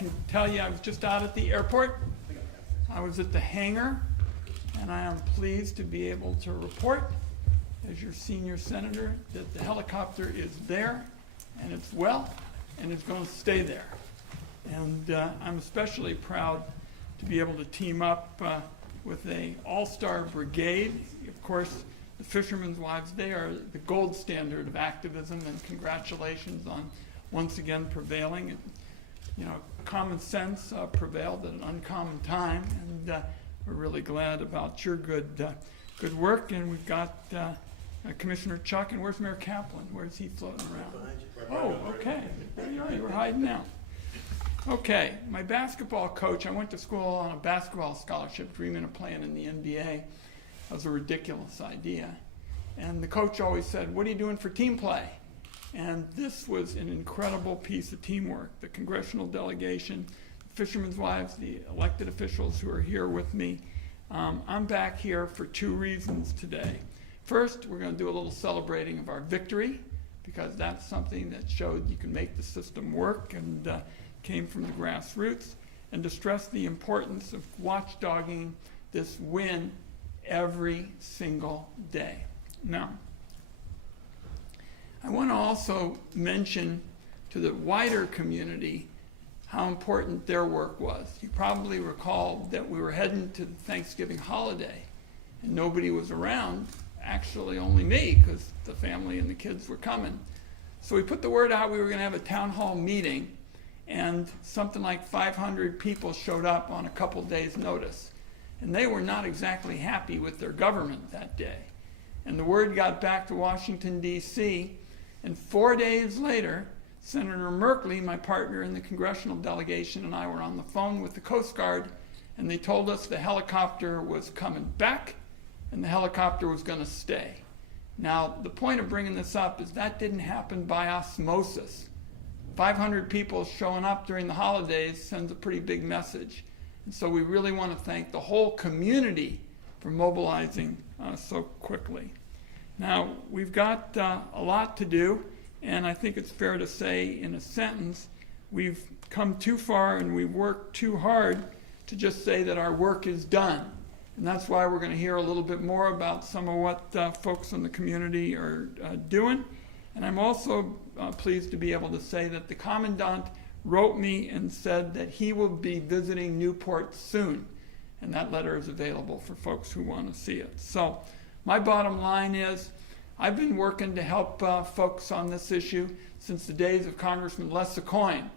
can tell you I was just out at the airport. I was at the hangar, and I am pleased to be able to report, as your senior senator, that the helicopter is there, and it's well, and it's going to stay there. And I'm especially proud to be able to team up with an all-star brigade. Of course, the Fishermen's Wives, they are the gold standard of activism, and congratulations on once again prevailing. You know, common sense prevailed at an uncommon time, and we're really glad about your good work. And we've got Commissioner Chuck, and where's Mayor Kaplan? Where's he floating around? Oh, okay. There you are. You were hiding out. Okay, my basketball coach, I went to school on a basketball scholarship, dreaming of playing in the NBA. That was a ridiculous idea. And the coach always said, what are you doing for team play? And this was an incredible piece of teamwork. The congressional delegation, the Fishermen's Wives, the elected officials who are here with me. I'm back here for two reasons today. First, we're going to do a little celebrating of our victory, because that's something that showed you can make the system work and came from the grassroots, and to stress the importance of watchdogging this win every single day. Now, I want to also mention to the wider community how important their work was. You probably recall that we were heading to the Thanksgiving holiday, and nobody was around, actually only me, because the family and the kids were coming. So we put the word out we were going to have a town hall meeting, and something like 500 people showed up on a couple days' notice. And they were not exactly happy with their government that day. And the word got back to Washington, D.C., and 4 days later, Senator Merkley, my partner in the congressional delegation, and I were on the phone with the Coast Guard, and they told us the helicopter was coming back, and the helicopter was going to stay. Now, the point of bringing this up is that didn't happen by osmosis. 500 people showing up during the holidays sends a pretty big message. And so we really want to thank the whole community for mobilizing so quickly. Now, we've got a lot to do, and I think it's fair to say in a sentence, we've come too far and we've worked too hard to just say that our work is done. And that's why we're going to hear a little bit more about some of what folks in the community are doing. And I'm also pleased to be able to say that the Commandant wrote me and said that he will be visiting Newport soon. And that letter is available for folks who want to see it. So my bottom line is I've been working to help folks on this issue since the days of Congressman Les Coyne.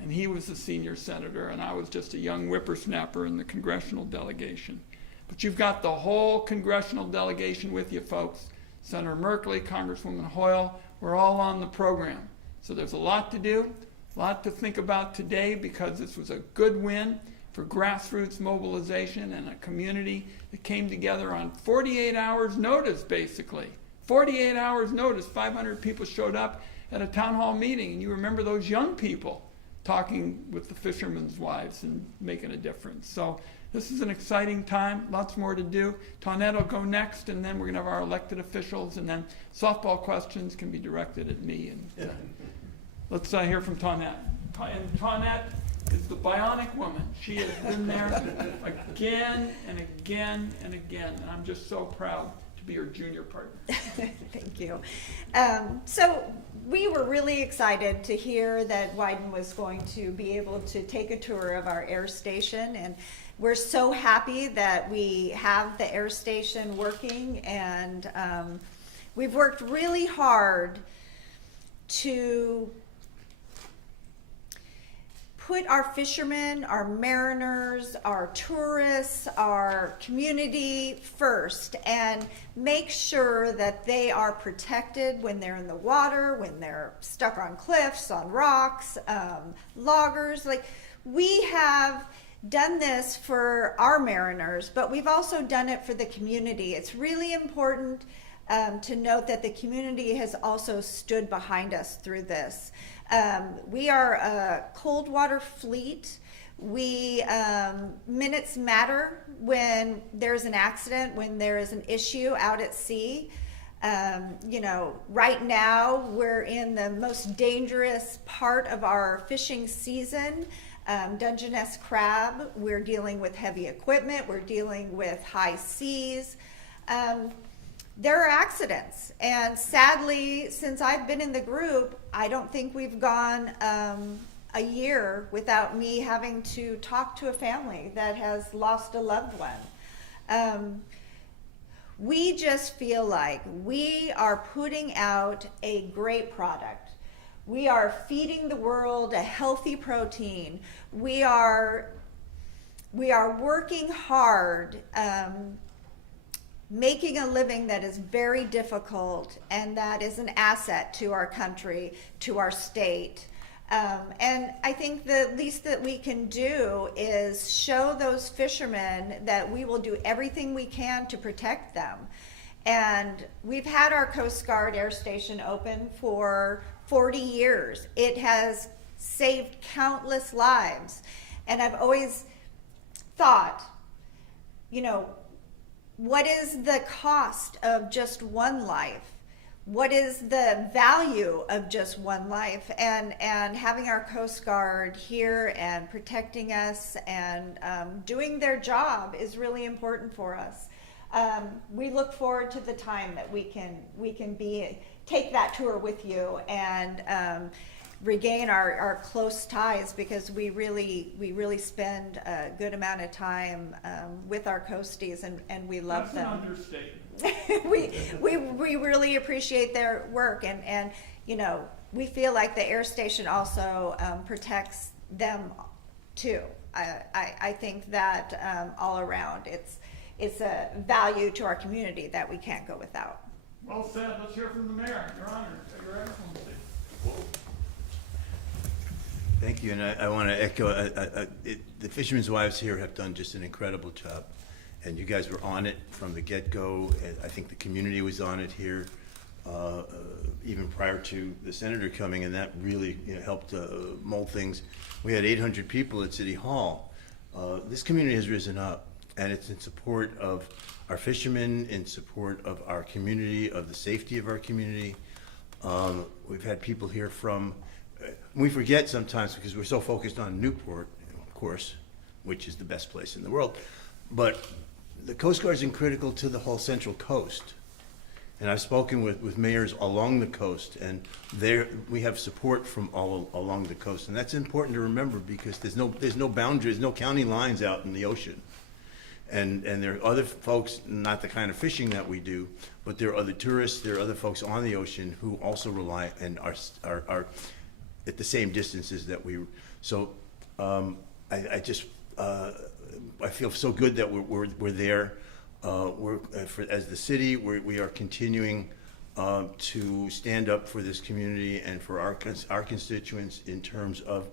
And he was the senior senator, and I was just a young whippersnapper in the congressional delegation. But you've got the whole congressional delegation with you, folks. Senator Merkley, Congresswoman Hoyle, we're all on the program. So there's a lot to do, a lot to think about today, because this was a good win for grassroots mobilization and a community that came together on 48 hours notice, basically. 48 hours notice, 500 people showed up at a town hall meeting, and you remember those young people talking with the Fishermen's Wives and making a difference. So this is an exciting time, lots more to do. Tonette will go next, and then we're going to have our elected officials, and then softball questions can be directed at me. And let's hear from Tonette. And Tonette is the bionic woman. She has been there again and again and again, and I'm just so proud to be her junior partner. Thank you. So we were really excited to hear that Wyden was going to be able to take a tour of our air station, and we're so happy that we have the air station working, and we've worked really hard to put our fishermen, our mariners, our tourists, our community first, and make sure that they are protected when they're in the water, when they're stuck on cliffs, on rocks, loggers. Like, we have done this for our mariners, but we've also done it for the community. It's really important to note that the community has also stood behind us through this. We are a cold water fleet. Minutes matter when there's an accident, when there is an issue out at sea. Right now we're in the most dangerous part of our fishing season. Dungeness crab, we're dealing with heavy equipment, we're dealing with high seas. There are accidents, and sadly, since I've been in the group, I don't think we've gone a year without me having to talk to a family that has lost a loved one. We just feel like we are putting out a great product. We are feeding the world a healthy protein. We are working hard, making a living that is very difficult, and that is an asset to our country, to our state. And I think the least that we can do is show those fishermen that we will do everything we can to protect them. And we've had our Coast Guard Air Station open for 40 years. It has saved countless lives. And I've always thought, you know, what is the cost of just one life? What is the value of just one life? And having our Coast Guard here and protecting us and doing their job is really important for us. We look forward to the time that we can take that tour with you and regain our close ties, because we really spend a good amount of time with our coasties, and we love them. That's an understatement. we really appreciate their work, and you know, we feel like the air station also protects them too. I think that all around it's a value to our community that we can't go without. Well said. Let's hear from the mayor. Your Honor, Your Excellency. Thank you, and I want to echo, the Fishermen's Wives here have done just an incredible job, and you guys were on it from the get-go. I think the community was on it here, even prior to the senator coming, and that really, you know, helped mold things. We had 800 people at City Hall. This community has risen up, and it's in support of our fishermen, in support of our community, of the safety of our community. We've had people here from, we forget sometimes because we're so focused on Newport, of course, which is the best place in the world, but the Coast Guard is critical to the whole Central Coast. And I've spoken with mayors along the coast, and we have support from all along the coast, and that's important to remember, because there's no boundaries, no county lines out in the ocean. And there are other folks, not the kind of fishing that we do, but there are other tourists, there are other folks on the ocean who also rely and are at the same distances that we. So I feel so good that we're there. As the city, we are continuing to stand up for this community and for our constituents in terms of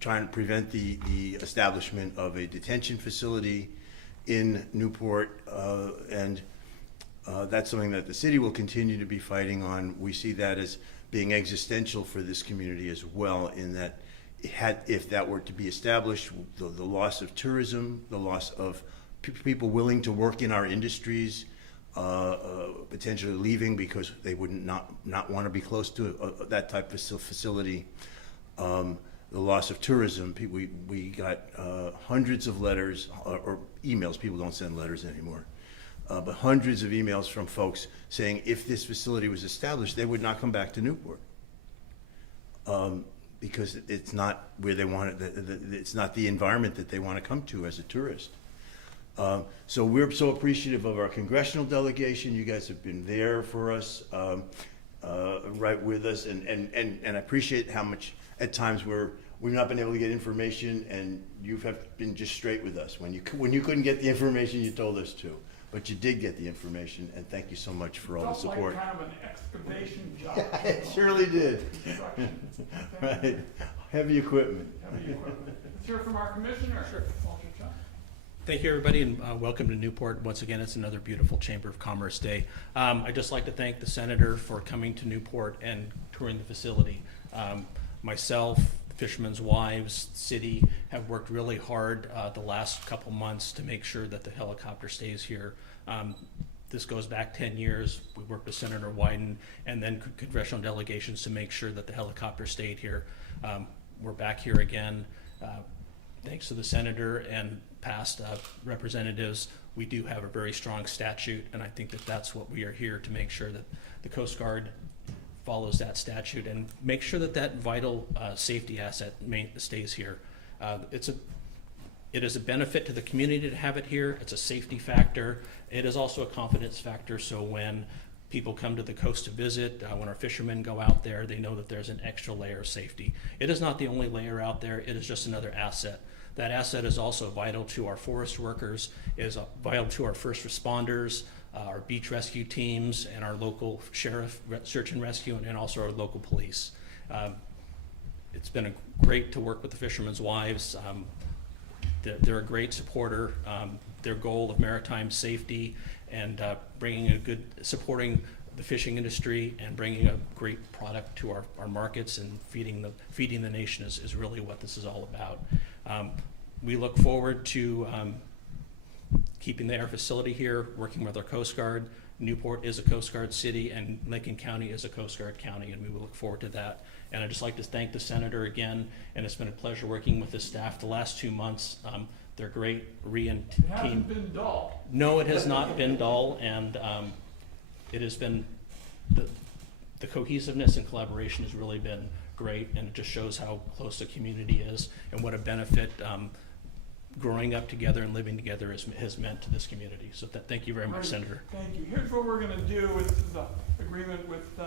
trying to prevent the establishment of a detention facility in Newport, and that's something that the city will continue to be fighting on. We see that as being existential for this community as well, in that if that were to be established, the loss of tourism, the loss of people willing to work in our industries, potentially leaving because they would not want to be close to that type of facility. The loss of tourism. We got hundreds of letters or emails. People don't send letters anymore, but hundreds of emails from folks saying if this facility was established, they would not come back to Newport. Because it's not where they want it, it's not the environment that they want to come to as a tourist. So we're so appreciative of our congressional delegation. You guys have been there for us, right with us, and I appreciate how much at times we've not been able to get information, and you have been just straight with us. When you couldn't get the information, you told us to. But you did get the information, and thank you so much for all the support. Felt like kind of an excavation job. It surely did. Right. Heavy equipment. Let's hear from our commissioner. Sure. Walter Chung. Thank you, everybody, and welcome to Newport. Once again, it's another beautiful Chamber of Commerce Day. I'd just like to thank the Senator for coming to Newport and touring the facility. Myself, Fishermen's Wives, City have worked really hard the last couple months to make sure that the helicopter stays here. This goes back 10 years. We worked with Senator Wyden and then congressional delegations to make sure that the helicopter stayed here. we're back here again. Thanks to the senator and past representatives, we do have a very strong statute, and I think that that's what we are here to make sure that the Coast Guard follows that statute and make sure that that vital safety asset stays here. It is a benefit to the community to have it here. It's a safety factor. It is also a confidence factor, so when people come to the coast to visit, when our fishermen go out there, they know that there's an extra layer of safety. It is not the only layer out there. It is just another asset. That asset is also vital to our forest workers, is vital to our first responders, our beach rescue teams, and our local sheriff search and rescue, and also our local police. It's been great to work with the Fishermen's Wives. They're a great supporter. Their goal of maritime safety and supporting the fishing industry and bringing a great product to our markets and feeding the nation is really what this is all about. We look forward to keeping the air facility here, working with our Coast Guard. Newport is a Coast Guard city, and Lincoln County is a Coast Guard county, and we will look forward to that. And I'd just like to thank the senator again, and it's been a pleasure working with the staff the last 2 months. They're great. It hasn't been dull. No, it has not been dull, and it has been, the cohesiveness and collaboration has really been great, and it just shows how close the community is and what a benefit growing up together and living together has meant to this community. So thank you very much, Senator. Thank you. Here's what we're going to do. This is an agreement with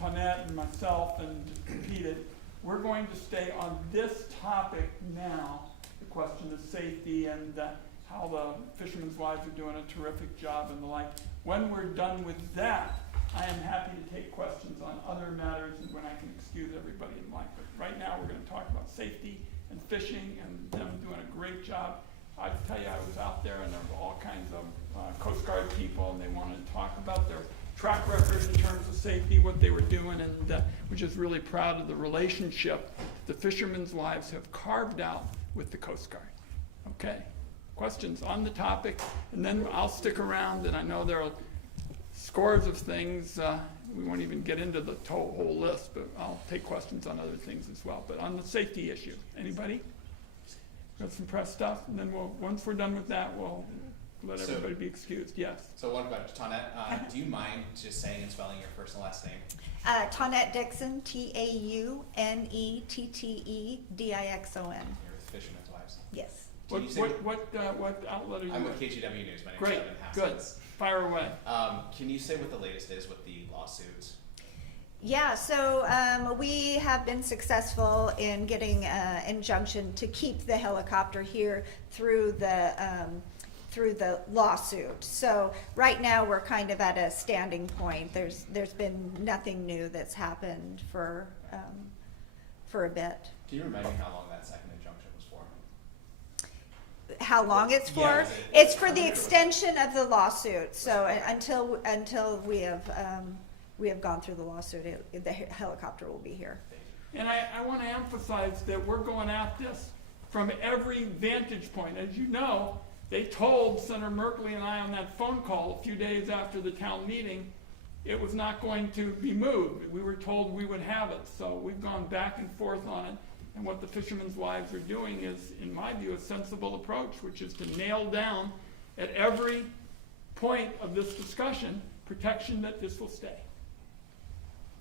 Tonette and myself and repeated. We're going to stay on this topic now, the question of safety and how the Fishermen's Wives are doing a terrific job and the like. When we're done with that, I am happy to take questions on other matters and when I can excuse everybody and like. But right now we're going to talk about safety and fishing and them doing a great job. I tell you, I was out there and there were all kinds of Coast Guard people, and they wanted to talk about their track record in terms of safety, what they were doing, and we're just really proud of the relationship the Fishermen's Wives have carved out with the Coast Guard. Okay, questions on the topic, and then I'll stick around, and I know there are scores of things. We won't even get into the whole list, but I'll take questions on other things as well. But on the safety issue, anybody? Got some press stuff, and then once we're done with that, we'll let everybody be excused. Yes. So one about Tonette. Do you mind just saying and spelling your first and last name? Tonette Dixon, Taunette Dixon. You're with Fishermen's Wives. Yes. What outlet are you I'm with? with KGW News. My name's Great. Evan Good. Haskins. Fire away. Can you say what the latest is with the lawsuits? Yeah, so we have been successful in getting an injunction to keep the helicopter here through the lawsuit. So right now we're kind of at a standing point. There's been nothing new that's happened for a bit. Can you remind me how long that second injunction was for? How long it's for? Yeah, It's for the extension of the lawsuit. So until we have gone through the lawsuit, the helicopter will be here. And I want to emphasize that we're going at this from every vantage point. As you know, they told Senator Merkley and I on that phone call a few days after the town meeting, it was not going to be moved. We were told we would have it. So we've gone back and forth on it. And what the Fishermen's Wives are doing is, in my view, a sensible approach, which is to nail down at every point of this discussion protection that this will stay.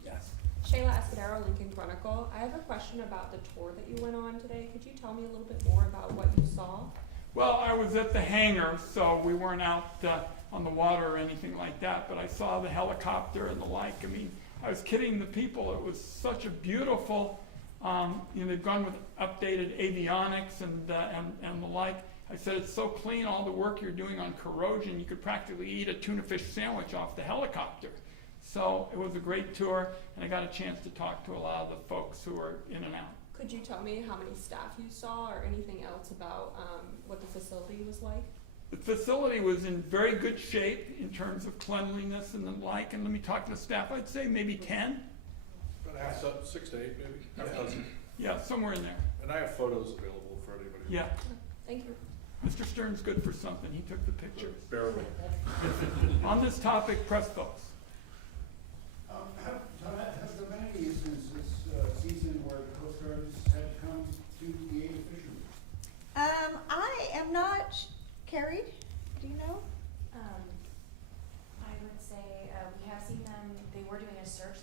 Yes. Shayla Escudero, Lincoln Chronicle. I have a question about the tour that you went on today. Could you tell me a little bit more about what you saw? Well, I was at the hangar, so we weren't out on the water or anything like that, but I saw the helicopter and the like. I mean, I was kidding the people. It was such a beautiful, they've gone with updated avionics and the like. I said, it's so clean, all the work you're doing on corrosion, you could practically eat a tuna fish sandwich off the helicopter. So it was a great tour, and I got a chance to talk to a lot of the folks who are in and out. Could you tell me how many staff you saw or anything else about what the facility was like? The facility was in very good shape in terms of cleanliness and the like, and let me talk to the staff. I'd say maybe 10. About 6 to 8, maybe. Yeah, somewhere in there. And I have photos available for anybody. Yeah. Thank you. Mr. Stern's good for something. He took the pictures. Barely. On this topic, press folks. Has there been any instances this season where the Coast Guard has had to come much? Carrie, do you know? I would say, we have seen them, they were doing a search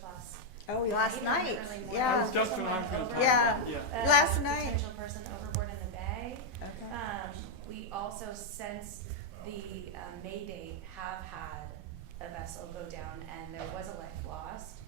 Oh, night last in the night, early morning. yeah. That's just what Someone I'm gonna talk over- Yeah. about, yeah. Last night. Potential person overboard in the bay. Okay. We also, since the May date, have had a vessel go down and there was a life lost.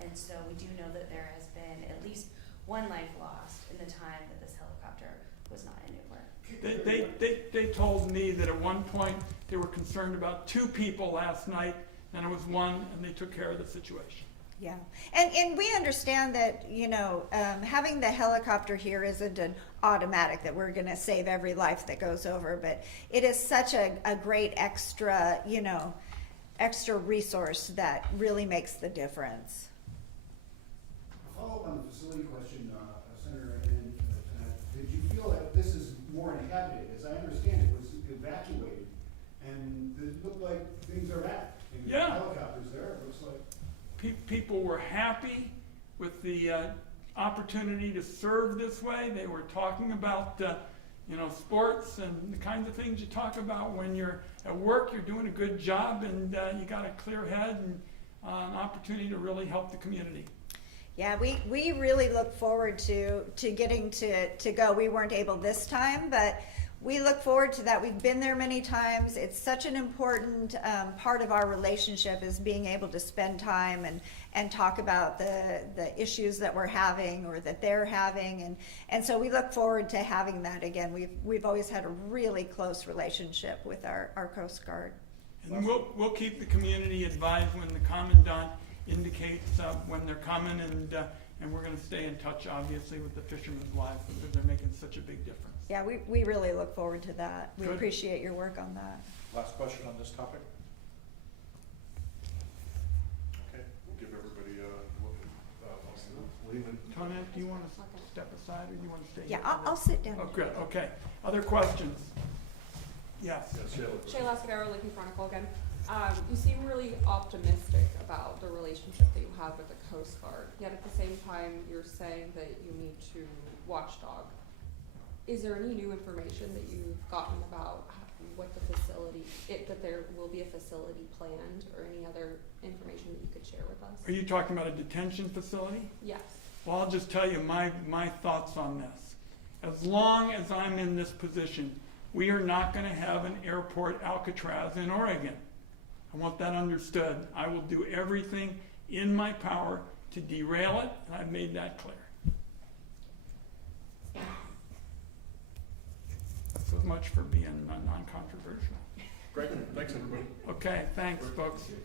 And so we do know that there has been at least one life lost in the time that this helicopter was not in Newport. They told me that at one point they were concerned about 2 people last night, and it was 1, and they took care of the situation. Yeah, and we understand that, you know, having the helicopter here isn't an automatic that we're gonna save every life that goes over, but it is such a great extra, you know, extra resource that really makes the difference. Follow up on the facility question, Senator, and did you feel that this is more inhabited? As I understand it, was evacuated, and it looked like things are back. And Yeah. helicopters there, it looks like. People were happy with the opportunity to serve this way. They were talking about, you know, sports and the kinds of things you talk about when you're at work. You're doing a good job, and you got a clear head and an opportunity to really help the community. Yeah, we really look forward to getting to go. We weren't able this time, but we look forward to that. We've been there many times. It's such an important part of our relationship is being able to spend time and talk about the issues that we're having or that they're having. And so we look forward to having that again. We've always had a really close relationship with our Coast Guard. And we'll keep the community advised when the commandant indicates when they're coming, and we're going to stay in touch, obviously, with the fishermen's wives because they're making such a big difference. Yeah, we really look forward to that. We Good. appreciate your work on that. Last question on this topic? Okay, we'll give everybody leave it. Tonette, do you want to step aside or do you want to stay? Yeah, here? I'll sit down. Oh, good, okay. Other questions? Yes. Yes, Shayla. Shayla Sagaro, Lincoln Chronicle again. You seem really optimistic about the relationship that you have with the Coast Guard, yet at the same time, you're saying that you need to watchdog. Is there any new information that you've gotten about what the facility, that there will be a facility planned, or any other information that you could share with us? Are you talking about a detention facility? Yes. Well, I'll just tell you my thoughts on this. As long as I'm in this position, we are not going to have an airport Alcatraz in Oregon. I want that understood. I will do everything in my power to derail it, and I've made that clear. So much for being non-controversial. Great, thanks, everybody. Okay, thanks, folks.